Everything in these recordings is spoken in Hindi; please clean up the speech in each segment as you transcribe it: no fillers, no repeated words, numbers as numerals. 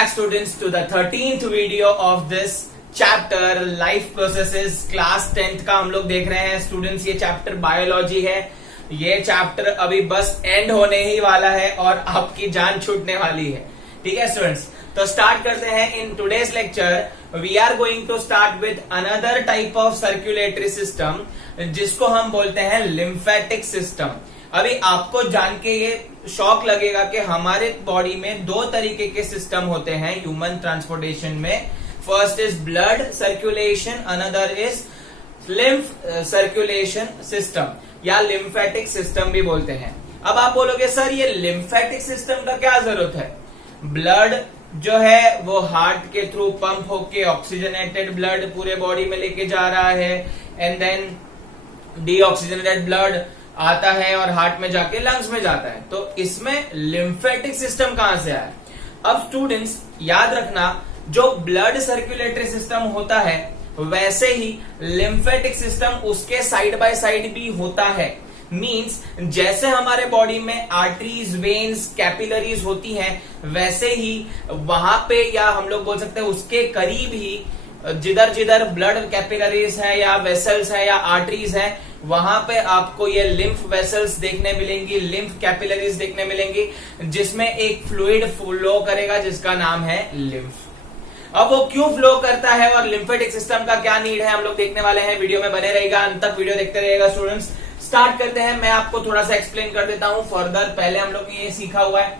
back students to the 13th video of this chapter life processes class 10th का हम लोग देख रहे हैं स्टूडेंट्स। ये चैप्टर बायोलॉजी है। ये चैप्टर अभी बस एंड होने ही वाला है और आपकी जान छूटने वाली है। ठीक है स्टूडेंट्स, तो स्टार्ट करते हैं। In today's lecture we are going to start with another type of circulatory system जिसको हम बोलते हैं लिम्फेटिक सिस्टम। अभी आपको जान के ये शॉक लगेगा कि हमारे बॉडी में दो तरीके के सिस्टम होते हैं ह्यूमन ट्रांसपोर्टेशन में। First is blood circulation, another is lymph circulation system या लिम्फेटिक सिस्टम भी बोलते हैं। अब आप बोलोगे सर ये लिम्फेटिक सिस्टम का क्या जरूरत है? ब्लड जो है वो हार्ट के थ्रू पंप होके ऑक्सीजनेटेड ब्लड पूरे बॉडी में लेके जा रहा है एंड देन डीऑक्सीजनेटेड ब्लड आता है और हार्ट में जाके लंग्स में जाता है। तो इसमें लिम्फेटिक सिस्टम कहां से आया? अब स्टूडेंट्स याद रखना, जो ब्लड सर्कुलेटरी सिस्टम होता है वैसे ही लिम्फेटिक सिस्टम उसके साइड बाय साइड भी होता है। मींस जैसे हमारे बॉडी में आर्टरीज, वेन्स, कैपिलरीज होती हैं वैसे ही वहां पे या हम लोग बोल सकते हैं उसके करीब ही जिधर जिधर ब्लड कैपिलरीज है या वेसल्स है या आर्टरीज है वहां पे आपको ये लिम्फ वेसल्स देखने मिलेंगी, लिम्फ कैपिलरीज देखने मिलेंगी जिसमें एक फ्लूइड फ्लो करेगा जिसका नाम है लिम्फ। अब वो क्यों फ्लो करता है और लिम्फेटिक सिस्टम का क्या नीड है हम लोग देखने वाले हैं। वीडियो में बने रहेगा, अंत तक वीडियो देखते रहेगा स्टूडेंट्स। स्टार्ट करते हैं, मैं आपको थोड़ा सा एक्सप्लेन कर देता हूं फर्दर। पहले हम लोग ने ये सीखा हुआ है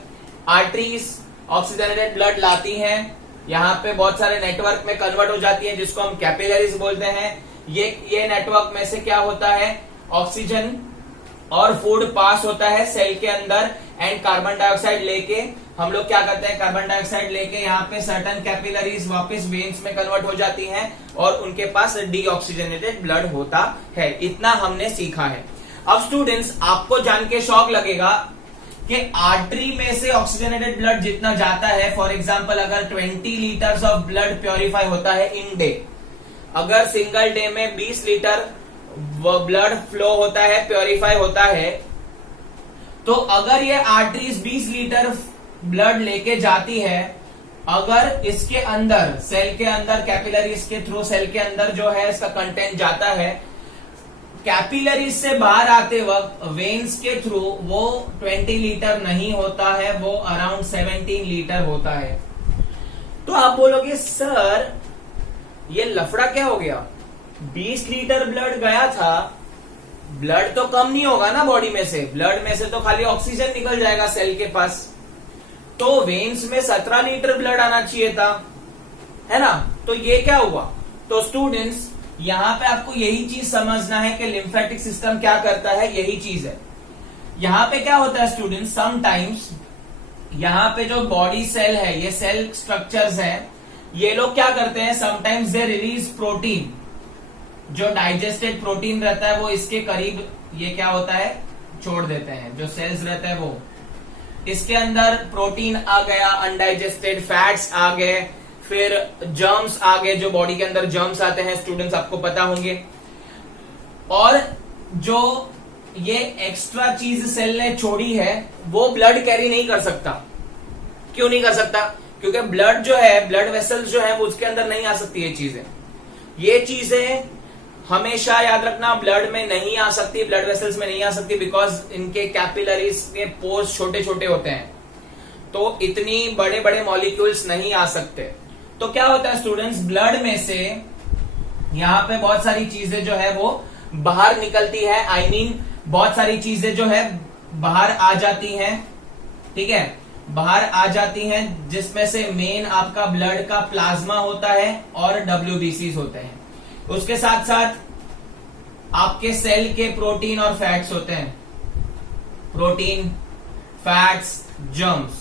आर्टरीज ऑक्सीजनेटेड ब्लड लाती हैं, यहाँ पे बहुत सारे नेटवर्क में कन्वर्ट हो जाती है जिसको हम कैपिलरीज बोलते हैं। ये नेटवर्क में से क्या होता है, ऑक्सीजन और फूड पास होता है सेल के अंदर एंड कार्बन डाइऑक्साइड लेके हम लोग क्या करते हैं, कार्बन डाइऑक्साइड लेके यहाँ पे सर्टन कैपिलरीज वापस वेन्स में कन्वर्ट हो जाती हैं और उनके पास डीऑक्सीजनेटेड ब्लड होता है। इतना हमने सीखा है। अब स्टूडेंट्स आपको जान के शौक लगेगा कि आर्टरी में से ऑक्सीजनेटेड ब्लड जितना जाता है, फॉर एग्जांपल अगर 20 लीटर्स ऑफ ब्लड प्योरीफाई होता है इन डे, अगर सिंगल डे में 20 लीटर ब्लड फ्लो होता है, प्योरीफाई होता है, तो अगर ये आर्टरीज 20 लीटर ब्लड लेके जाती है, अगर इसके अंदर सेल के अंदर कैपिलरीज के थ्रू सेल के अंदर जो है इसका कंटेंट जाता है, कैपिलरीज से बाहर आते वक्त वेन्स के थ्रू वो 20 लीटर नहीं होता है, वो अराउंड 17 लीटर होता है। तो आप बोलोगे सर ये लफड़ा क्या हो गया, 20 लीटर ब्लड गया था, ब्लड तो कम नहीं होगा ना बॉडी में से, ब्लड में से तो खाली ऑक्सीजन निकल जाएगा सेल के पास, तो वेन्स में 17 लीटर ब्लड आना चाहिए था, है ना। तो ये क्या हुआ? तो स्टूडेंट्स यहां पे आपको यही चीज समझना है कि लिम्फेटिक सिस्टम क्या करता है, यही चीज है। यहां पे क्या होता है स्टूडेंट्स, समटाइम्स यहां पे जो बॉडी सेल है, ये सेल स्ट्रक्चर्स है, ये लोग क्या करते हैं, समटाइम्स दे रिलीज प्रोटीन, जो डाइजेस्टेड प्रोटीन रहता है वो इसके करीब ये क्या होता है छोड़ देते हैं, जो सेल्स रहता है वो इसके अंदर प्रोटीन आ गया, अनडाइजेस्टेड फैट्स आ गए, फिर जर्म्स आ गए, जो बॉडी के अंदर जर्म्स आते हैं स्टूडेंट्स आपको पता होंगे। और जो ये एक्स्ट्रा चीज सेल ने छोड़ी है वो ब्लड कैरी नहीं कर सकता। क्यों नहीं कर सकता? क्योंकि ब्लड जो है, ब्लड वेसल्स जो है वो उसके अंदर नहीं आ सकती ये चीजें हमेशा याद रखना, ब्लड में नहीं आ सकती, ब्लड वेसल्स में नहीं आ सकती, बिकॉज इनके कैपिलरीज के पोर्स छोटे छोटे होते हैं, तो इतनी बड़े बड़े मॉलिक्यूल्स नहीं आ सकते। तो क्या होता है स्टूडेंट्स, ब्लड में से यहाँ पे बहुत सारी चीजें जो है वो बाहर निकलती है, आई मीन बहुत सारी चीजें जो है बाहर आ जाती हैं, ठीक है, बाहर आ जाती हैं, जिसमें से मेन आपका ब्लड का प्लाज्मा होता है और WBCs होते हैं। उसके साथ साथ आपके सेल के प्रोटीन और फैट्स होते हैं, प्रोटीन, फैट्स, जर्म्स।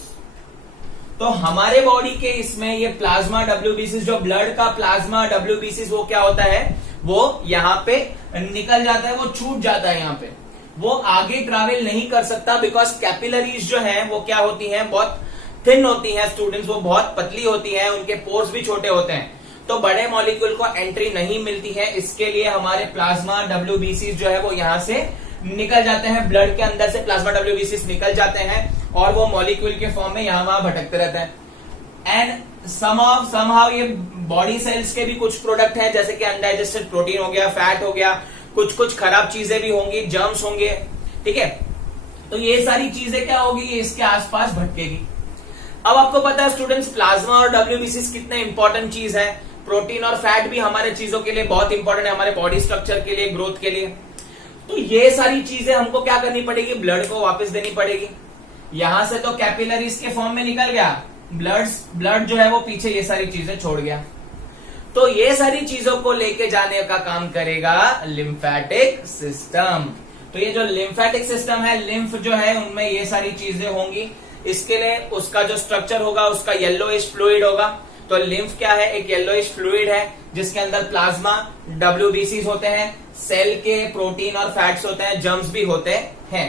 तो हमारे बॉडी के इसमें ये प्लाज्मा WBCs, जो ब्लड का प्लाज्मा WBCs वो क्या होता है, वो यहाँ पे निकल जाता है, वो छूट जाता है, यहाँ पे वो आगे ट्रैवल नहीं कर सकता, बिकॉज कैपिलरीज जो है वो क्या होती हैं, बहुत थिन होती हैं स्टूडेंट्स, वो बहुत पतली होती हैं, उनके पोर्स भी छोटे होते हैं, तो बड़े मॉलिक्यूल को एंट्री नहीं मिलती है। इसके लिए हमारे प्लाज्मा WBCs जो है वो यहां से निकल जाते हैं, ब्लड के अंदर से प्लाज्मा WBCs निकल जाते हैं और वो मॉलिक्यूल के फॉर्म में यहां वहां भटकते रहते हैं। एंड समहाउ ये बॉडी सेल्स के भी कुछ प्रोडक्ट हैं, जैसे कि अनडाइजेस्टेड प्रोटीन हो गया, फैट हो गया, कुछ खराब चीजें भी होंगी, जर्म्स होंगे, ठीक है। तो ये सारी चीजें क्या होगी, ये इसके आसपास भटकेगी। अब आपको पता है स्टूडेंट्स, प्लाज्मा और डब्ल्यूबीसी कितने इंपॉर्टेंट चीज है। प्रोटीन और फैट भी हमारे चीजों के लिए बहुत इंपॉर्टेंट है, हमारे बॉडी स्ट्रक्चर के लिए, ग्रोथ के लिए। तो ये सारी चीजें हमको क्या करनी पड़ेगी, ब्लड को वापस देनी पड़ेगी। यहां से तो कैपिलरीज के फॉर्म में निकल गया, ब्लड जो है वो पीछे ये सारी चीजें छोड़ गया। तो ये सारी चीजों को लेके जाने का काम करेगा लिम्फेटिक सिस्टम। तो ये जो लिम्फेटिक सिस्टम है, लिम्फ जो है उनमें ये सारी चीजें होंगी। इसके लिए उसका जो स्ट्रक्चर होगा उसका येलोइश फ्लूइड होगा। तो लिम्फ क्या है, एक येलोइश फ्लूइड है जिसके अंदर प्लाज्मा, डब्ल्यूबीसी होते हैं, सेल के प्रोटीन और फैट्स होते हैं, जर्म्स भी होते हैं।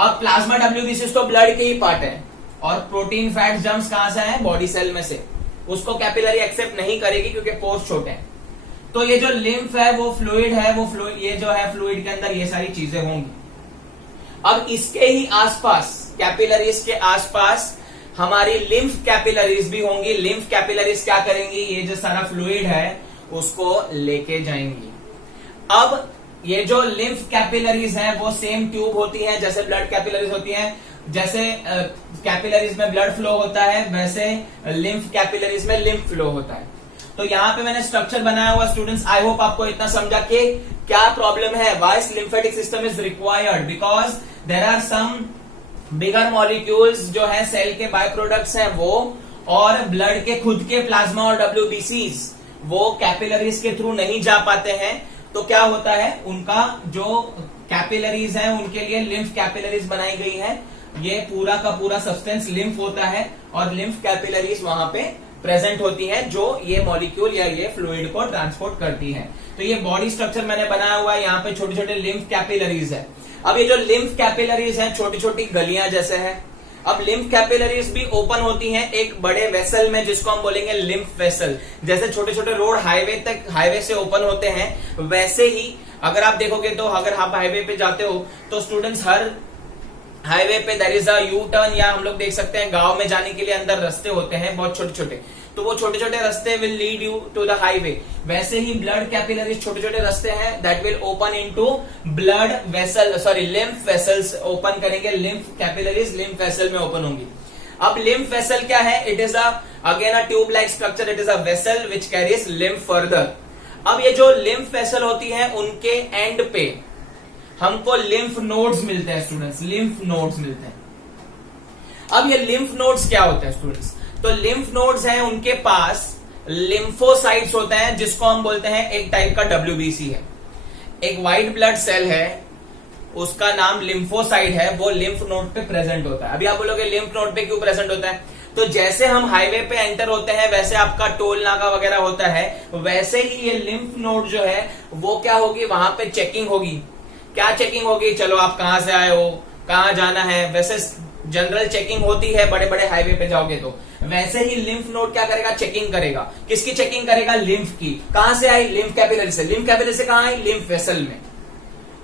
अब प्लाज्मा डब्ल्यूबीसी तो ब्लड के ही पार्ट है, और प्रोटीन फैट जर्म्स कहां से है, बॉडी सेल में से। उसको कैपिलरी एक्सेप्ट नहीं करेगी क्योंकि पोर्स छोटे हैं। तो ये जो लिम्फ है वो फ्लूइड है, ये जो है फ्लूइड के अंदर ये सारी चीजें होंगी। अब इसके ही आसपास, कैपिलरीज के आसपास हमारी लिम्फ कैपिलरीज भी होंगी। लिम्फ कैपिलरीज क्या करेंगी, ये जो सारा फ्लूइड है उसको लेके जाएंगी। अब ये जो लिम्फ कैपिलरीज हैं वो सेम ट्यूब होती है जैसे ब्लड कैपिलरीज होती हैं। जैसे कैपिलरीज में ब्लड फ्लो होता है, वैसे लिम्फ कैपिलरीज में लिम्फ फ्लो होता है। तो यहाँ पे मैंने स्ट्रक्चर बनाया हुआ स्टूडेंट्स, आई होप आपको इतना समझा कि क्या प्रॉब्लम है, why lymphatic system is required, because there are some bigger molecules जो है सेल के बाय प्रोडक्ट्स हैं वो, और ब्लड के खुद के प्लाज्मा और डब्ल्यूबीसीज वो कैपिलरीज के थ्रू नहीं जा पाते हैं। तो क्या होता है, उनका जो कैपिलरीज है उनके लिए लिम्फ कैपिलरीज बनाई गई है। ये पूरा का पूरा सब्सटेंस लिम्फ होता है, और लिम्फ कैपिलरीज वहां पे प्रेजेंट होती है जो ये मॉलिक्यूल या ये फ्लूइड को ट्रांसपोर्ट करती है। तो ये बॉडी स्ट्रक्चर मैंने बनाया हुआ है, यहाँ पे छोटे छोटे लिम्फ कैपिलरीज है। अब ये जो लिम्फ कैपिलरीज है छोटी छोटी गलियां जैसे है। अब लिम्फ कैपिलरीज भी ओपन होती हैं एक बड़े वेसल में जिसको हम बोलेंगे लिम्फ वेसल। जैसे छोटे छोटे रोड हाईवे से ओपन होते हैं, वैसे ही अगर आप देखोगे तो अगर आप हाईवे पे जाते हो तो स्टूडेंट्स हर हाईवे पे there is a U turn, या हम लोग देख सकते हैं गांव में जाने के लिए अंदर रास्ते होते हैं बहुत छोटे छोटे। तो वो छोटे छोटे रास्ते will lead you to the highway. वैसे ही ब्लड कैपिलरीज छोटे छोटे रास्ते हैं that will open into blood vessel, sorry lymph vessels open करेंगे। लिम्फ कैपिलरीज लिम्फ वेसल में ओपन होंगी। अब लिम्फ वेसल क्या है, it is again a tube like structure, it is a vessel which carries lymph further. अब ये जो लिम्फ वेसल होती है उनके एंड पे हमको लिम्फ नोड्स मिलते हैं स्टूडेंट्स, लिम्फ नोड्स मिलते हैं। अब ये लिम्फ नोड्स क्या होते हैं स्टूडेंट्स, तो लिम्फ नोड्स हैं उनके पास लिम्फोसाइट्स होते हैं जिसको हम बोलते हैं एक टाइप का डब्ल्यूबीसी है। एक व्हाइट ब्लड सेल है उसका नाम लिम्फोसाइट है, वो लिम्फ नोड पे प्रेजेंट होता है। अभी आप बोलोगे लिम्फ नोड पे क्यों प्रेजेंट होता है, तो जैसे हम हाईवे पे एंटर होते हैं वैसे आपका टोल नाका वगैरह होता है, वैसे ही ये लिम्फ नोड जो है वो क्या होगी, वहां पे चेकिंग होगी। क्या चेकिंग होगी, चलो आप कहां से आए हो, कहां जाना है, वैसे जनरल चेकिंग होती है बड़े बड़े हाईवे पे जाओगे तो, वैसे ही लिम्फ नोड क्या करेगा, चेकिंग करेगा। किसकी चेकिंग करेगा, लिम्फ की। कहां से आई, लिम्फ कैपिलरी से। लिम्फ कैपिलरी से कहां आई, लिम्फ वेसल में।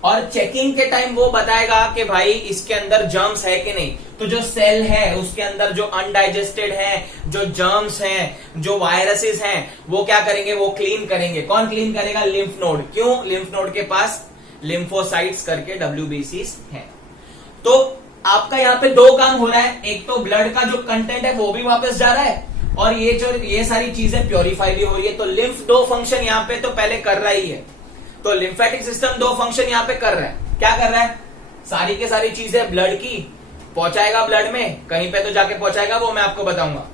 और चेकिंग के टाइम वो बताएगा कि भाई इसके अंदर जर्म्स है कि नहीं। तो जो सेल है उसके अंदर जो अनडाइजेस्टेड है, जो जर्म्स हैं, जो वायरसेस हैं, वो क्या करेंगे, वो क्लीन करेंगे। कौन क्लीन करेगा, लिम्फ नोड। क्यों, लिम्फ नोड के पास लिम्फोसाइट्स करके डब्ल्यूबीसीज हैं। तो आपका यहाँ पे दो काम हो रहा है, एक तो ब्लड का जो कंटेंट है वो भी वापस जा रहा है, और ये सारी चीजें प्योरीफाई भी हो रही है। तो लिम्फ दो फंक्शन यहाँ पे तो पहले कर रहा ही है। तो लिम्फेटिक सिस्टम दो फंक्शन यहाँ पे कर रहा है। क्या कर रहा है, सारी के सारी चीजें ब्लड की पहुंचाएगा, ब्लड में कहीं पे तो जाके पहुंचाएगा, वो मैं आपको बताऊंगा।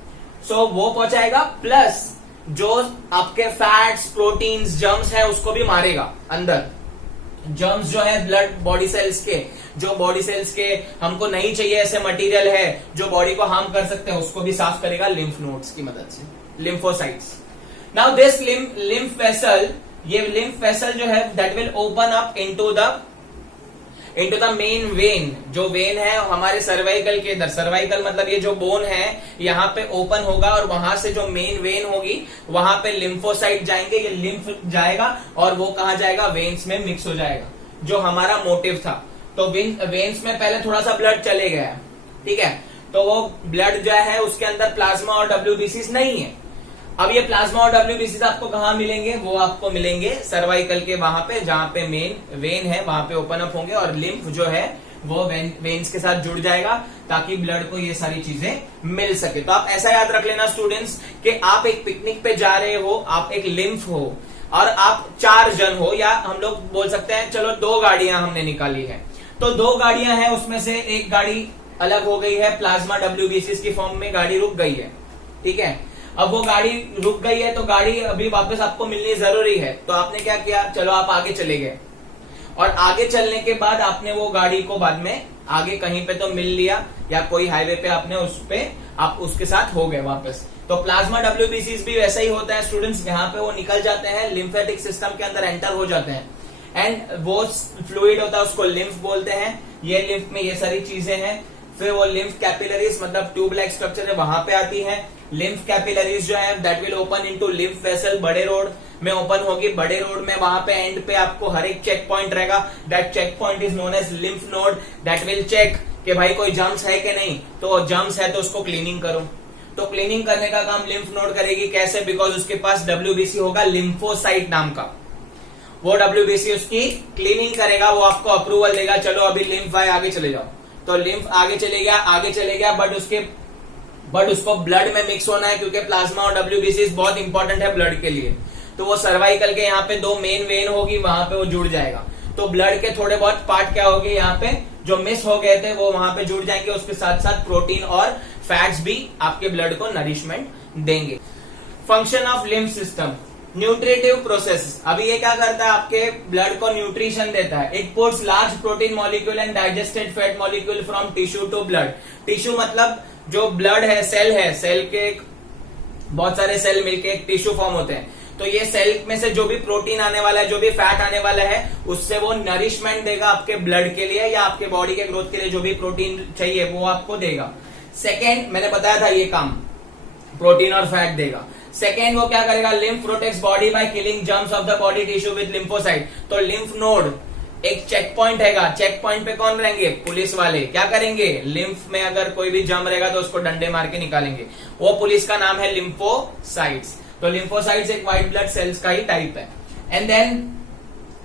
सो वो पहुंचाएगा, प्लस जो आपके फैट्स, प्रोटीन्स, जर्म्स है उसको भी मारेगा अंदर। जर्म्स जो है ब्लड बॉडी सेल्स के, जो बॉडी सेल्स के हमको नहीं चाहिए ऐसे मटेरियल है जो बॉडी को हार्म कर सकते हैं, उसको भी साफ करेगा लिम्फ नोड्स की मदद से, lymphocytes. Now this lymph vessel, ये लिम्फ वेसल जो है that will open up into the main vein. जो वेन है हमारे सर्वाइकल के इधर, सर्वाइकल मतलब ये जो बोन है यहाँ पे ओपन होगा, और वहां से जो मेन वेन होगी वहां पे लिम्फोसाइट जाएंगे। ये लिम्फ जाएगा और वो कहा जाएगा, वेन्स में मिक्स हो जाएगा, जो हमारा मोटिव था। तो वेन्स में पहले थोड़ा सा ब्लड चले गया, ठीक है। तो वो ब्लड जो है उसके अंदर प्लाज्मा और डब्ल्यूबीसीज नहीं है। अब ये प्लाज्मा और डब्ल्यूबीसीज आपको कहाँ मिलेंगे? वो आपको मिलेंगे सर्वाइकल के वहां पे, जहां पे मेन वेन है वहां पे ओपन अप होंगे और लिम्फ जो है वो वेन्स के साथ जुड़ जाएगा ताकि ब्लड को ये सारी चीजें मिल सके। तो आप ऐसा याद रख लेना स्टूडेंट्स कि आप एक पिकनिक पे जा रहे हो, आप एक लिम्फ हो और आप 4 जन हो, या हम लोग बोल सकते हैं चलो 2 गाड़ियां हमने निकाली है, तो 2 गाड़ियां हैं, उसमें से एक गाड़ी अलग हो गई है प्लाज्मा डब्ल्यूबीसीज की फॉर्म में, गाड़ी रुक गई है, ठीक है। अब वो गाड़ी रुक गई है तो गाड़ी अभी वापस आपको मिलनी जरूरी है, तो आपने क्या किया, चलो आप आगे चले गए और आगे चलने के बाद आपने वो गाड़ी को बाद में आगे कहीं पे तो मिल लिया या कोई हाईवे पे आपने उस पे आप उसके साथ हो गए वापस। तो प्लाज्मा डब्ल्यूबीसीज भी वैसा ही होता है स्टूडेंट्स, यहाँ पे वो निकल जाते हैं, लिम्फेटिक सिस्टम के अंदर एंटर हो जाते हैं एंड वो फ्लूइड होता है उसको लिम्फ बोलते हैं। ये लिम्फ में ये सारी चीजें हैं। फिर वो लिम्फ कैपिलरीज मतलब ट्यूब लाइक स्ट्रक्चर है वहां पे आती है। लिम्फ कैपिलरीज जो है that will open into lymph vessel, बड़े रोड में ओपन होगी। बड़े रोड में वहां पे एंड पे आपको हर एक चेक पॉइंट रहेगा, that check point is known as lymph node, that will check कि भाई कोई जम्स है कि नहीं, तो जम्स है तो उसको क्लीनिंग करो। तो क्लीनिंग करने का काम लिम्फ नोड करेगी। कैसे? बिकॉज उसके पास डब्ल्यूबीसी होगा लिम्फोसाइट नाम का, वो डब्ल्यूबीसी उसकी क्लीनिंग करेगा, वो आपको अप्रूवल देगा, चलो अभी लिम्फ है आगे चले जाओ। तो लिम्फ आगे चले गया बट उसको ब्लड में मिक्स होना है क्योंकि प्लाज्मा और डब्ल्यूबीसी बहुत इंपॉर्टेंट है ब्लड के लिए। तो वो सर्वाइकल के यहाँ पे 2 मेन वेन होगी, वहां पे वो जुड़ जाएगा। तो ब्लड के थोड़े बहुत पार्ट क्या हो गए यहाँ पे जो मिस हो गए थे वो वहां पे जुड़ जाएंगे, उसके साथ साथ प्रोटीन और फैट्स भी आपके ब्लड को नरिशमेंट देंगे। Function of lymph system, nutritive process. अभी ये क्या करता है, आपके ब्लड को न्यूट्रिशन देता है। It puts large protein molecule and digested fat molecule from tissue to blood. Tissue मतलब जो ब्लड है, सेल के बहुत सारे सेल मिलके एक टिश्यू फॉर्म होते हैं। तो ये सेल में से जो भी प्रोटीन आने वाला है, जो भी फैट आने वाला है, उससे वो नरिशमेंट देगा आपके ब्लड के लिए या आपके बॉडी के ग्रोथ के लिए जो भी प्रोटीन चाहिए वो आपको देगा। सेकेंड, मैंने बताया था ये काम प्रोटीन और फैट देगा। सेकेंड, वो क्या करेगा, lymph protects body by killing germs of the body tissue with lymphocyte. तो लिम्फ नोड एक चेक पॉइंट रहेगा, चेक पॉइंट पे कौन रहेंगे, पुलिस वाले। क्या करेंगे, लिम्फ में अगर कोई भी जम रहेगा तो उसको डंडे मार के निकालेंगे। वो पुलिस का नाम है लिम्फोसाइट्स। तो लिम्फोसाइट्स एक व्हाइट ब्लड सेल्स का ही टाइप है। एंड देन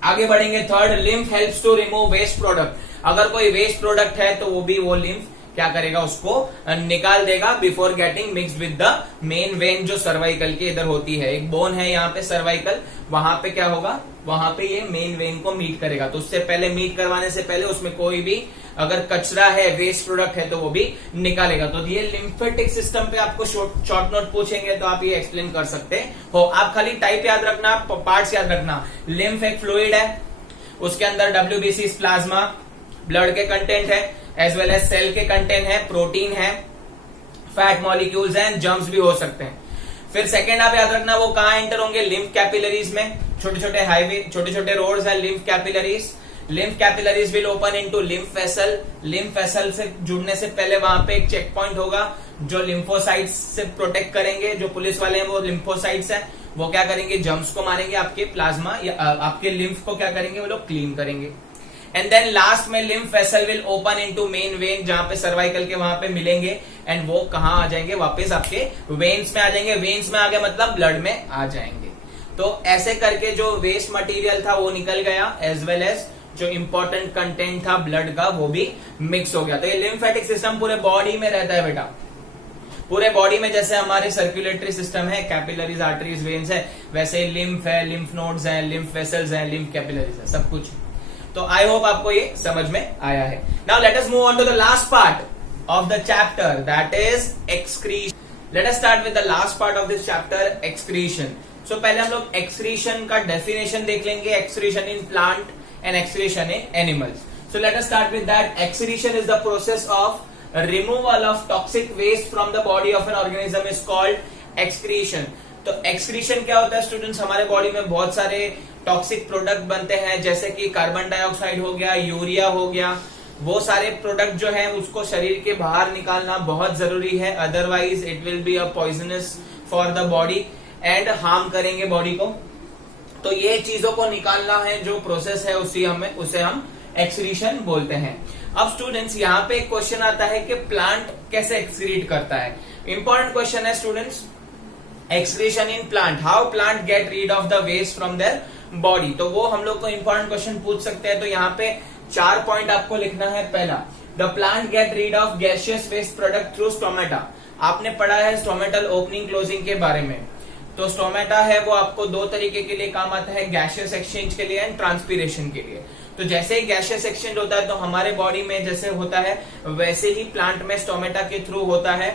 आगे बढ़ेंगे। Third, lymph helps to remove waste product. अगर कोई वेस्ट प्रोडक्ट है तो वो भी वो लिम्फ क्या करेगा, उसको निकाल देगा before getting mixed with the main vein जो सर्वाइकल के इधर होती है। एक बोन है यहाँ पे सर्वाइकल, वहां पे क्या होगा, वहां पे ये मेन वेन को मीट करेगा। तो उससे पहले मीट करवाने से पहले उसमें कोई भी अगर कचरा है, वेस्ट प्रोडक्ट है तो वो भी निकालेगा। तो ये लिम्फेटिक सिस्टम पे आपको शॉर्ट नोट पूछेंगे तो आप ये एक्सप्लेन कर सकते हो। आप खाली टाइप याद रखना, पार्ट्स याद रखना। लिम्फ एक फ्लूइड है, उसके अंदर डब्ल्यूबीसी प्लाज्मा ब्लड के कंटेंट है, एज वेल एज सेल के कंटेंट है, प्रोटीन है, फैट मॉलिक्यूल्स हैं, जर्म्स भी हो सकते हैं। फिर सेकेंड आप याद रखना वो कहाँ एंटर होंगे, लिम्फ कैपिलरीज में। छोटे छोटे हाईवे, छोटे छोटे रोड्स है lymph capillaries. Lymph capillaries will open into lymph vessel. Lymph vessel से जुड़ने से पहले वहां पे एक चेक पॉइंट होगा जो लिम्फोसाइट्स से प्रोटेक्ट करेंगे। जो पुलिस वाले हैं वो लिम्फोसाइट्स है, वो क्या करेंगे, जर्म्स को मारेंगे, आपके प्लाज्मा या आपके लिम्फ को क्या करेंगे, वो लोग क्लीन करेंगे। एंड देन लास्ट में lymph vessel will open into main vein, जहां पे सर्वाइकल के वहां पे मिलेंगे एंड वो कहाँ आ जाएंगे, वापस आपके वेन्स में आ जाएंगे। वेन्स में आ गए मतलब ब्लड में आ जाएंगे। तो ऐसे करके जो वेस्ट मटेरियल था वो निकल गया, एज वेल एज जो इंपॉर्टेंट कंटेंट था ब्लड का वो भी मिक्स हो गया। तो ये लिम्फेटिक सिस्टम पूरे बॉडी में रहता है बेटा, पूरे बॉडी में। जैसे हमारे सर्कुलेटरी सिस्टम है, कैपिलरीज, आर्टरीज, वेन्स है, वैसे लिम्फ है, लिम्फ नोड्स है, लिम्फ वेसल्स है, लिम्फ कैपिलरीज है, सब कुछ। तो आई होप आपको ये समझ में आया है। Now let us move on to the last part of the chapter, that is excretion. Let us start with the last part of this chapter, excretion. So पहले हम लोग एक्सक्रीशन का डेफिनेशन देख लेंगे, excretion in plant and excretion in animals. So let us start with that. Excretion is the process of removal of toxic waste from the body of an organism is called excretion. तो एक्सक्रीशन क्या होता है स्टूडेंट्स, हमारे बॉडी में बहुत सारे टॉक्सिक प्रोडक्ट बनते हैं, जैसे कि कार्बन डाइऑक्साइड हो गया, यूरिया हो गया। वो सारे प्रोडक्ट जो है उसको शरीर के बाहर निकालना बहुत जरूरी है, otherwise it will be a poisonous for the body and harm करेंगे बॉडी को। तो ये चीजों को निकालना है जो प्रोसेस है उसे हम एक्सक्रीशन बोलते हैं। अब स्टूडेंट्स यहाँ पे एक क्वेश्चन आता है कि प्लांट कैसे एक्सक्रीट करता है। इंपॉर्टेंट क्वेश्चन है students, excretion in plant, how plant get rid of the waste from their body. तो वो हम लोग को इंपॉर्टेंट क्वेश्चन पूछ सकते हैं। तो यहाँ पे 4 पॉइंट आपको लिखना है। पहला, the plant get rid of gaseous waste product through stomata. आपने पढ़ा है स्टोमेटल ओपनिंग क्लोजिंग के बारे में। तो स्टोमेटा है वो आपको 2 तरीके के लिए काम आता है, गैसियस एक्सचेंज के लिए एंड ट्रांसपीरेशन के लिए। तो जैसे ही गैसियस एक्सचेंज होता है तो हमारे बॉडी में जैसे होता है वैसे ही प्लांट में स्टोमेटा के थ्रू होता है।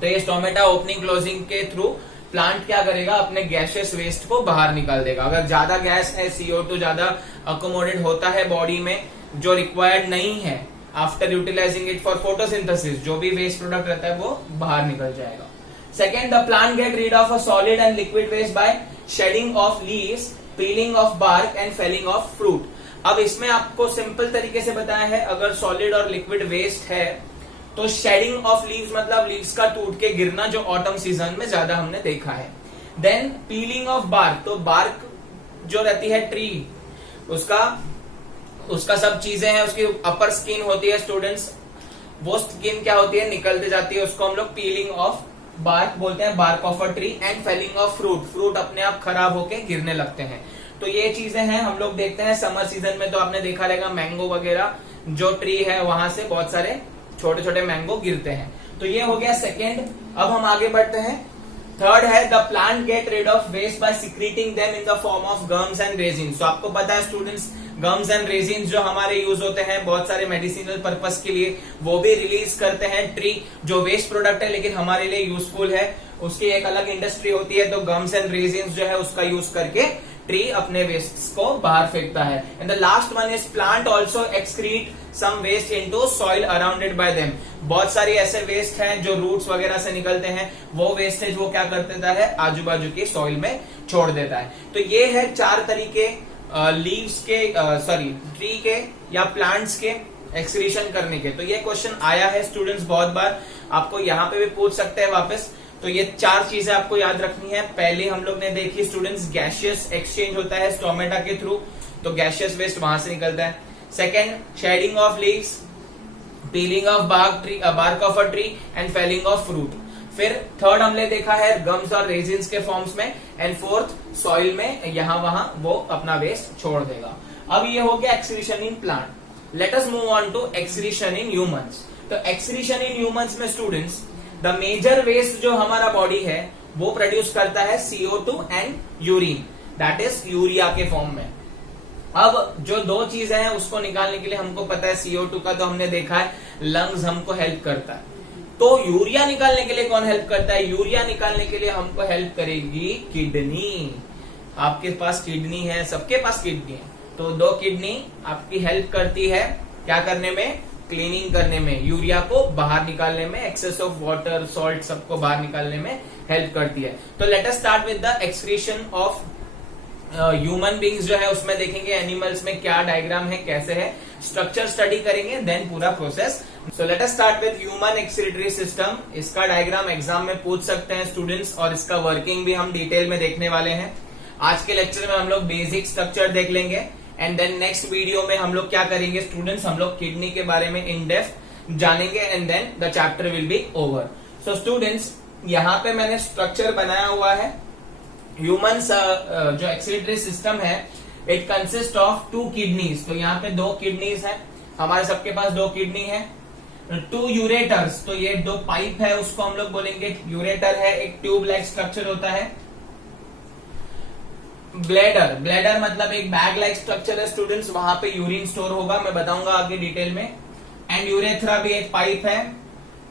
तो ये स्टोमेटा ओपनिंग क्लोजिंग के थ्रू प्लांट क्या करेगा, अपने गैसियस वेस्ट को बाहर निकाल देगा। अगर ज्यादा गैस है, CO2 ज्यादा अकोमोडेट होता है बॉडी में जो रिक्वायर्ड नहीं है, after utilising it for photosynthesis, जो भी वेस्ट प्रोडक्ट रहता है वो बाहर निकल जाएगा। Second, the plant get rid of a solid and liquid waste by shedding of leaves, peeling of bark and falling of fruit. अब इसमें आपको सिंपल तरीके से बताया है, अगर सॉलिड और लिक्विड वेस्ट है तो शेडिंग ऑफ लीव्स मतलब लीव्स का टूट के गिरना, जो ऑटम सीजन में ज्यादा हमने देखा है। देन पीलिंग ऑफ बार्क, तो बार्क जो रहती है ट्री, उसका सब चीजें हैं, उसकी अपर स्किन होती है स्टूडेंट्स, वो स्किन क्या होती है, निकलते जाती है, उसको हम लोग पीलिंग ऑफ बार्क बोलते हैं, bark of a tree. And falling of fruit, fruit अपने आप खराब होके गिरने लगते हैं। तो ये चीजें हैं हम लोग देखते हैं समर सीजन में। तो आपने देखा रहेगा मैंगो वगैरह जो ट्री है वहां से बहुत सारे छोटे छोटे मैंगो गिरते हैं। तो ये हो गया सेकेंड। अब हम आगे बढ़ते हैं। थर्ड है, the plant get rid of waste by secreting them in the form of gums and resin. तो आपको पता है स्टूडेंट्स, गम्स एंड रेजिन जो हमारे यूज होते हैं बहुत सारे मेडिसिनल पर्पस के लिए, वो भी रिलीज करते हैं ट्री, जो वेस्ट प्रोडक्ट है लेकिन हमारे लिए यूजफुल है, उसकी एक अलग इंडस्ट्री होती है। तो गम्स एंड रेजिन जो है उसका यूज करके ट्री अपने वेस्ट को बाहर फेंकता है। And the last one is plant also excrete some waste into soil surrounded by them. बहुत सारी ऐसे वेस्ट हैं जो रूट्स वगैरह से निकलते हैं, वो वेस्टेज वो क्या कर देता है, आजू बाजू की सॉइल में छोड़ देता है। तो ये है 4 तरीके लीव्स के ट्री के या प्लांट्स के एक्सक्रीशन करने के। तो ये क्वेश्चन आया है स्टूडेंट्स बहुत बार, आपको यहाँ पे भी पूछ सकते हैं वापस। तो ये 4 चीजें आपको याद रखनी है। पहले हम लोग ने देखी स्टूडेंट्स, गैसियस एक्सचेंज होता है स्टोमेटा के थ्रू, तो गैसियस वेस्ट वहां से निकलता है। Second, shedding of leaves, peeling of bark of a tree and falling of fruit. फिर थर्ड हमने देखा है गम्स और रेजिन्स के फॉर्म्स में। एंड फोर्थ, सॉइल में यहाँ वहां वो अपना वेस्ट छोड़ देगा। अब ये हो गया excretion in plant. Let us move on to excretion in humans. तो एक्सक्रीशन इन ह्यूमंस में स्टूडेंट्स, द मेजर वेस्ट जो हमारा बॉडी है वो प्रोड्यूस करता है CO2 and urine, that is urea के फॉर्म में। अब जो 2 चीजें हैं उसको निकालने के लिए हमको पता है, CO2 का तो हमने देखा है लंग्स हमको हेल्प करता है। तो यूरिया निकालने के लिए कौन हेल्प करता है, यूरिया निकालने के लिए हमको हेल्प करेगी किडनी। आपके पास किडनी है, सबके पास किडनी है, तो 2 किडनी आपकी हेल्प करती है क्या करने में, क्लीनिंग करने में, यूरिया को बाहर निकालने में, एक्सेस ऑफ वाटर सॉल्ट सबको बाहर निकालने में हेल्प करती है। तो late us start with the excretion of human beings जो है उसमें देखेंगे एनिमल्स में क्या डायग्राम है, कैसे है, स्ट्रक्चर स्टडी करेंगे, देन पूरा process. So let us start with human excretory system. इसका डायग्राम एग्जाम में पूछ सकते हैं स्टूडेंट्स, और इसका वर्किंग भी हम डिटेल में देखने वाले हैं। आज के लेक्चर में हम लोग बेसिक स्ट्रक्चर देख लेंगे, एंड देन नेक्स्ट वीडियो में हम लोग क्या करेंगे स्टूडेंट्स, हम लोग किडनी के बारे में इन डेप्थ जानेंगे, and then the chapter will be over. So students, यहाँ पे मैंने स्ट्रक्चर बनाया हुआ है। ह्यूमन जो एक्सक्रीटरी सिस्टम है, इट कंसिस्ट ऑफ 2 किडनीज। तो यहाँ पे 2 किडनीज है, हमारे सबके पास 2 किडनी है। 2 यूरेटर्स, तो ये 2 पाइप है, उसको हम लोग बोलेंगे यूरेटर है। एक ट्यूब लाइक स्ट्रक्चर होता है। ब्लैडर, ब्लैडर मतलब एक बैग लाइक स्ट्रक्चर है स्टूडेंट्स, वहां पे यूरिन स्टोर होगा, मैं बताऊंगा आगे डिटेल में। एंड यूरेथ्रा भी एक पाइप है,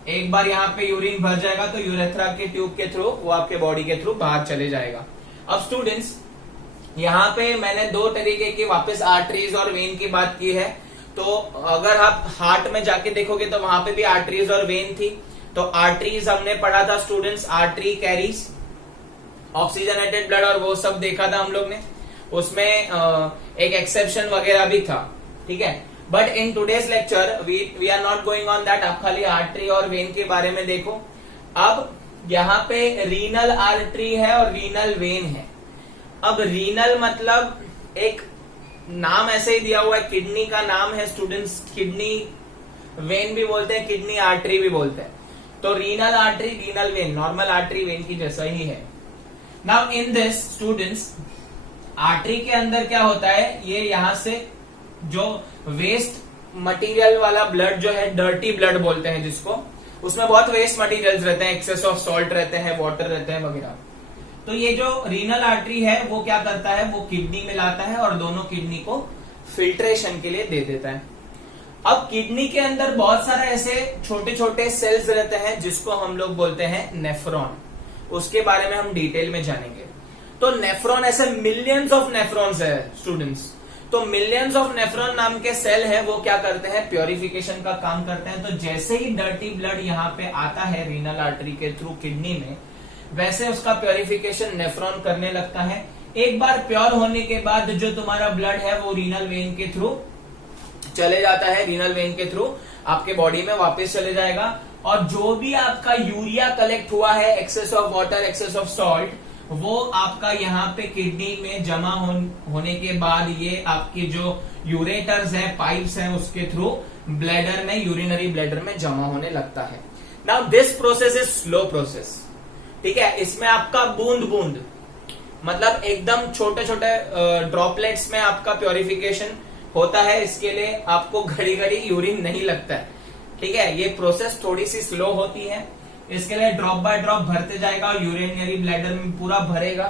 एक बार यहाँ पे यूरिन भर जाएगा तो यूरेथ्रा के ट्यूब के थ्रू वो आपके बॉडी के थ्रू बाहर चले जाएगा। अब स्टूडेंट्स, यहाँ पे मैंने 2 तरीके की वापस आर्टरीज और वेन की बात की है। तो अगर आप हार्ट में जाके देखोगे तो वहां पे भी आर्टरीज और वेन थी। तो आर्टरीज हमने पढ़ा था students, artery carries oxygenated blood, और वो सब देखा था हम लोग ने। उसमें एक एक्सेप्शन वगैरह भी था, ठीक है। But in today's lecture we are not going on that. आप खाली आर्टरी और वेन के बारे में देखो। अब यहाँ पे रीनल आर्टरी है और रीनल वेन है। अब रीनल मतलब एक नाम ऐसे ही दिया हुआ है, किडनी का नाम है स्टूडेंट्स, किडनी वेन भी बोलते हैं, किडनी आर्टरी भी बोलते हैं। तो renal artery, renal vein, normal artery vein की जैसा ही है। Now in this students, artery के अंदर क्या होता है, ये यहां से जो वेस्ट मटेरियल वाला ब्लड जो है, डर्टी ब्लड बोलते हैं जिसको, उसमें बहुत वेस्ट मटेरियल्स रहते हैं, एक्सेस ऑफ सॉल्ट रहते हैं, वाटर रहते हैं वगैरह। तो ये जो रीनल आर्टरी है वो क्या करता है, वो किडनी में लाता है और दोनों किडनी को फिल्ट्रेशन के लिए दे देता है। अब किडनी के अंदर बहुत सारे ऐसे छोटे छोटे सेल्स रहते हैं जिसको हम लोग बोलते हैं नेफ्रॉन। उसके बारे में हम डिटेल में जानेंगे। तो नेफ्रॉन, ऐसे मिलियंस ऑफ नेफ्रॉन्स है स्टूडेंट्स। तो मिलियंस ऑफ नेफ्रॉन नाम के सेल है, वो क्या करते हैं, प्योरिफिकेशन का काम करते हैं। तो जैसे ही डर्टी ब्लड यहाँ पे आता है रीनल आर्टरी के थ्रू किडनी में, वैसे उसका प्योरिफिकेशन नेफ्रॉन करने लगता है। एक बार प्योर होने के बाद जो तुम्हारा ब्लड है वो रीनल वेन के थ्रू चले जाता है, रीनल वेन के थ्रू आपके बॉडी में वापस चले जाएगा। और जो भी आपका यूरिया कलेक्ट हुआ है, excess of water, excess of salt, वो आपका यहाँ पे किडनी में जमा होने के बाद ये आपके जो यूरेटर्स है, पाइप्स हैं, उसके थ्रू ब्लैडर में, यूरिनरी ब्लैडर में जमा होने लगता है। Now this process is slow process, ठीक है। इसमें आपका बूंद बूंद, मतलब एकदम छोटे छोटे ड्रॉपलेट्स में आपका प्योरिफिकेशन होता है। इसके लिए आपको घड़ी घड़ी यूरिन नहीं लगता है, ठीक है। ये प्रोसेस थोड़ी सी स्लो होती है। इसके लिए ड्रॉप बाय ड्रॉप भरते जाएगा और यूरिनरी ब्लैडर में पूरा भरेगा।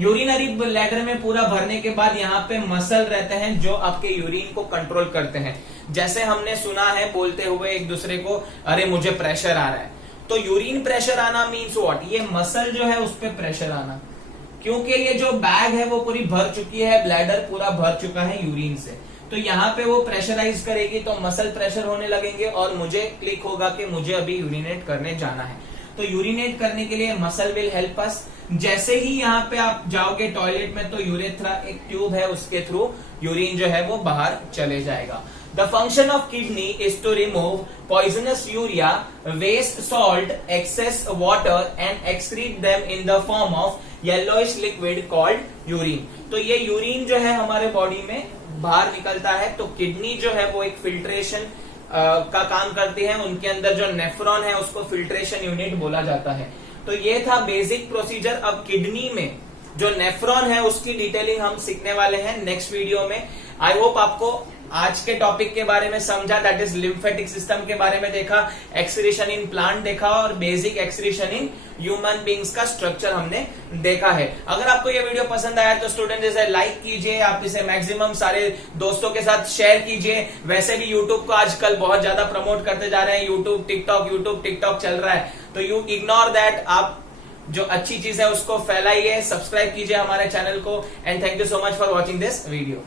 यूरिनरी ब्लैडर में पूरा भरने के बाद यहाँ पे मसल रहते हैं जो आपके यूरिन को कंट्रोल करते हैं। जैसे हमने सुना है बोलते हुए एक दूसरे को, अरे मुझे प्रेशर आ रहा है। तो यूरिन प्रेशर आना मीन्स व्हाट, ये मसल जो है उस पर प्रेशर आना, क्योंकि ये जो बैग है वो पूरी भर चुकी है, ब्लैडर पूरा भर चुका है यूरिन से। तो यहाँ पे वो प्रेशराइज करेगी तो मसल प्रेशर होने लगेंगे और मुझे क्लिक होगा कि मुझे अभी यूरिनेट करने जाना है। तो यूरिनेट करने के लिए मसल विल हेल्प अस। जैसे ही यहाँ पे आप जाओगे टॉयलेट में तो यूरेथ्रा एक ट्यूब है, उसके थ्रू यूरिन जो है वो बाहर चले जाएगा। The function of kidney is to remove poisonous urea, waste salt, excess water and excrete them in the form of yellowish liquid called urine. तो ये यूरिन जो है हमारे बॉडी में बाहर निकलता है। तो किडनी जो है वो एक फिल्ट्रेशन का काम करती है। उनके अंदर जो नेफ्रॉन है उसको फिल्ट्रेशन यूनिट बोला जाता है। तो ये था बेसिक प्रोसीजर। अब किडनी में जो नेफ्रॉन है उसकी डिटेलिंग हम सीखने वाले हैं नेक्स्ट वीडियो में। आई होप आपको आज के टॉपिक के बारे में समझा, दैट इज लिम्फेटिक सिस्टम के बारे में देखा, एक्सक्रीशन इन प्लांट देखा और basic excretion in human beings का स्ट्रक्चर हमने देखा है। अगर आपको ये वीडियो पसंद आया तो स्टूडेंट इसे लाइक कीजिए, आप इसे मैक्सिमम सारे दोस्तों के साथ शेयर कीजिए। वैसे भी यूट्यूब को आजकल बहुत ज्यादा प्रमोट करते जा रहे हैं, यूट्यूब टिकटॉक चल रहा है, तो यू इग्नोर दैट। आप जो अच्छी चीज है उसको फैलाइए, सब्सक्राइब कीजिए हमारे चैनल को। And thank you so much for watching this video.